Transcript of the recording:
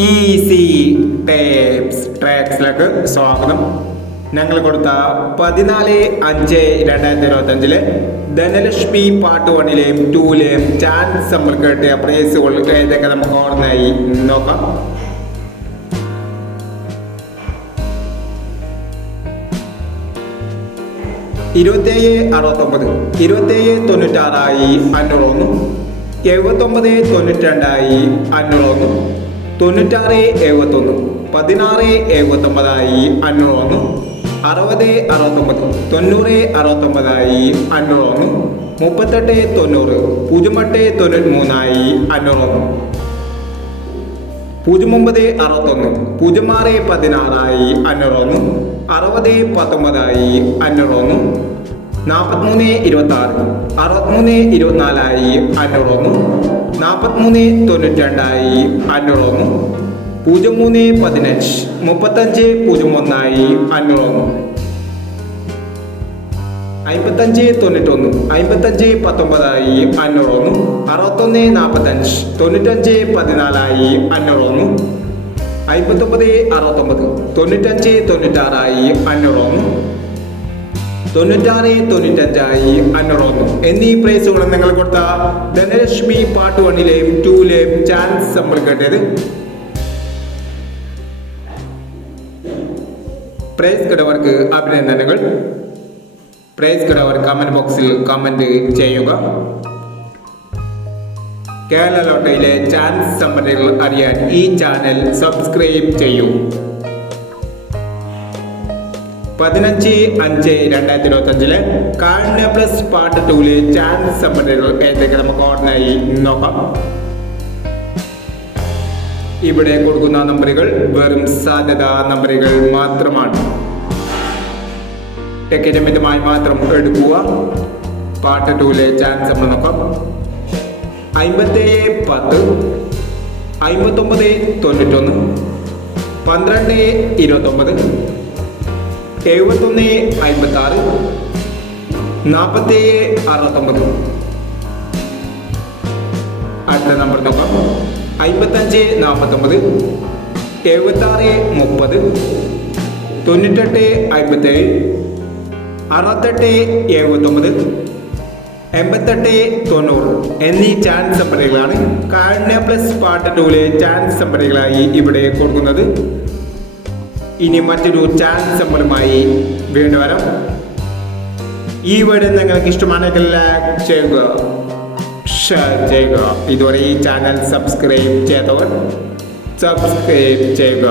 Easy tapes ട്രാക്സിലേക്ക് സ്വാഗതം. ഞങ്ങൾ കൊടുത്ത 14/5/2025 ധനലക്ഷ്മി പാർട്ട് 1-ലെയും 2-ലെയും ചാൻസ് നമ്മൾ കേട്ടിയ പ്രൈസുകൾ ഏതൊക്കെ നമുക്ക് ഓർമ്മയായി നോക്കാം. ഇരുപത്തേഴ് 69, 27 96 501, 79 92 501, 96 71, 16 79 501, 60 69, 90 69 38 90, 08 93 501, 09 61, 06 16 501, 60 19 501, 43 26, 63 24 501, 43 92 501, 03 15, 35 01 501, 55 91, 55 19 501, 61 45, 95 14 501, 59 69, 95 96 501, 96 95 501 എന്നീ പ്രൈസുകൾ നിങ്ങൾ കൊടുത്ത ധനലക്ഷ്മി പാർട്ട് 1-ലെയും 2-ലെയും ചാൻസ് നമ്മൾ കേട്ടത്. പ്രൈസ് കിടവർക്ക് അഭിനന്ദനങ്ങൾ. പ്രൈസ് കിടവർ കമന്റ് ബോക്സിൽ കമന്റ് ചെയ്യുക. കേരള ലോട്ടറിയിലെ ചാൻസ് സമ്മറികൾ അറിയാൻ ഈ ചാനൽ സബ്സ്ക്രൈബ് ചെയ്യൂ. 15/5/2025 കാരുണ്യ പ്ലസ് പാർട്ട് 2-ലെ ചാൻസ് സമ്മറികൾ ഏതൊക്കെ നമുക്ക് ഓർമ്മയായി നോക്കാം. ഇവിടെ കൊടുക്കുന്ന നമ്പറുകൾ വെറും സാധ്യതാ നമ്പറുകൾ മാത്രമാണ്. ടിക്കറ്റ് മിതമായി മാത്രം എടുക്കുക. പാർട്ട് 2-ലെ ചാൻസ് നമ്മൾ നോക്കാം. 57 10, 59 91, 12 29, 71 56, 47 69. അടുത്ത നമ്പർ നോക്കാം. 55 49, 76 30, 98 57, 68 79, 88 90 എന്നീ ചാൻസ് നമ്പറുകളാണ് കാരുണ്യ പ്ലസ് പാർട്ട് 2-ലെ ചാൻസ് നമ്പറുകളായി ഇവിടെ കൊടുക്കുന്നത്. ഇനി മറ്റൊരു ചാൻസ് നമ്പറുമായി വീണ്ടും വരാം. ഈ വീഡിയോ നിങ്ങൾക്ക് ഇഷ്ടമാണെങ്കിൽ ലൈക്ക് ചെയ്യുക, ഷെയർ ചെയ്യുക. ഇതുവരെ ഈ ചാനൽ സബ്സ്ക്രൈബ് ചെയ്തവർ സബ്സ്ക്രൈബ് ചെയ്യുക.